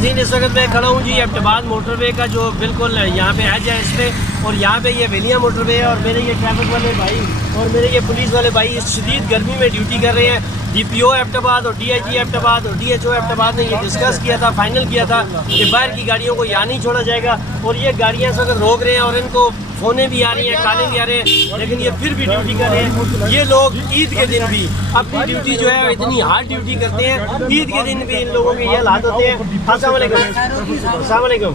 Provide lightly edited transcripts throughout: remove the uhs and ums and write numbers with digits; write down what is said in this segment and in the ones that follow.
नाज़रीन इस वक्त मैं खड़ा हूँ जी एबटाबाद मोटर वे का जो बिल्कुल यहाँ पे एज है इस पे, और यहाँ पे ये वेलिया मोटर वे है, और मेरे ये ट्रैफिक वाले भाई और मेरे ये पुलिस वाले भाई इस शदीद गर्मी में ड्यूटी कर रहे हैं। DPO एबटाबाद और DIG एबटाबाद और DHO एबटाबाद ने ये डिस्कस किया था, फाइनल किया था कि बाहर की गाड़ियों को यहाँ नहीं छोड़ा जाएगा, और ये गाड़ियाँ से अगर रोक रहे हैं और इनको फोने भी आ रही हैं, काले भी आ रहे हैं, लेकिन ये फिर भी ड्यूटी कर रहे हैं। ये लोग ईद के दिन भी अपनी ड्यूटी जो है इतनी हार्ड ड्यूटी करते हैं, ईद के दिन भी इन लोगों के ये हालात होते हैं। अस्सलाम वालेकुम,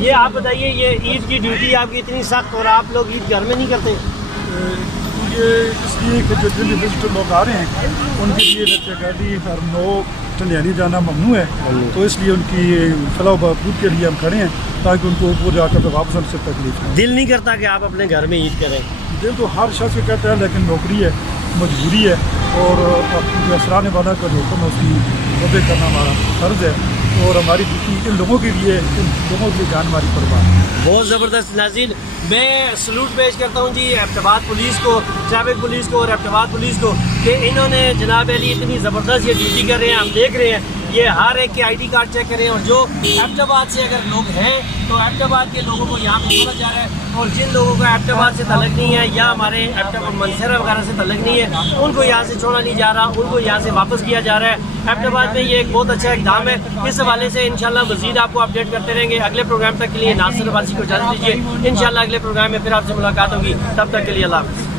ये आप बताइए, ये ईद की ड्यूटी आपकी इतनी सख्त और आप लोग ईद घर में नहीं करते? ये इसलिए कि जो दिल्ली विजिटर लोग आ रहे हैं उनके लिए बच्चे गाड़ी हर 9 टंडियानी जाना ममनू है, तो इसलिए उनकी फलाह बहबूद के लिए हम खड़े हैं ताकि उनको ऊपर जाकर वापस उनसे तकलीफ है। दिल नहीं करता कि आप अपने घर में ईद करें? दिल तो हर शख्स को कहता है, लेकिन नौकरी है, मजबूरी है, और असराने वाला का जो हुक्म है उसकी वजह करना हमारा फर्ज है, और हमारी ड्यूटी इन लोगों के लिए, इन लोगों की जान हमारी परवाह है। बहुत ज़बरदस्त। नाज़रीन, मैं सलूट पेश करता हूँ जी एबटाबाद पुलिस को, ट्रैफिक पुलिस को और एबटाबाद पुलिस को कि इन्होंने जनाब अली इतनी ज़बरदस्त ये ड्यूटी कर रहे हैं। हम देख रहे हैं ये हर एक के ID कार्ड चेक करें, और जो एबटाबाद से अगर लोग हैं तो एबटाबाद के लोगों को यहाँ पर छोड़ा जा रहा है, और जिन लोगों का एबटाबाद से तल्लुक़ नहीं है या हमारे एबटाबाद मनसरा वगैरह से तल्लुक़ नहीं है उनको यहाँ से छोड़ा नहीं जा रहा, उनको यहाँ से वापस किया जा रहा है। एबटाबाद में ये एक बहुत अच्छा इक़दाम है। इस हवाले से इंशाल्लाह मज़ीद आपको अपडेट करते रहेंगे। अगले प्रोग्राम तक के लिए नासिर अब्बासी को इजाज़त दीजिए। इंशाल्लाह अगले प्रोग्राम में फिर आपसे मुलाकात होगी, तब तक के लिए अल्लाह हाफ़िज़।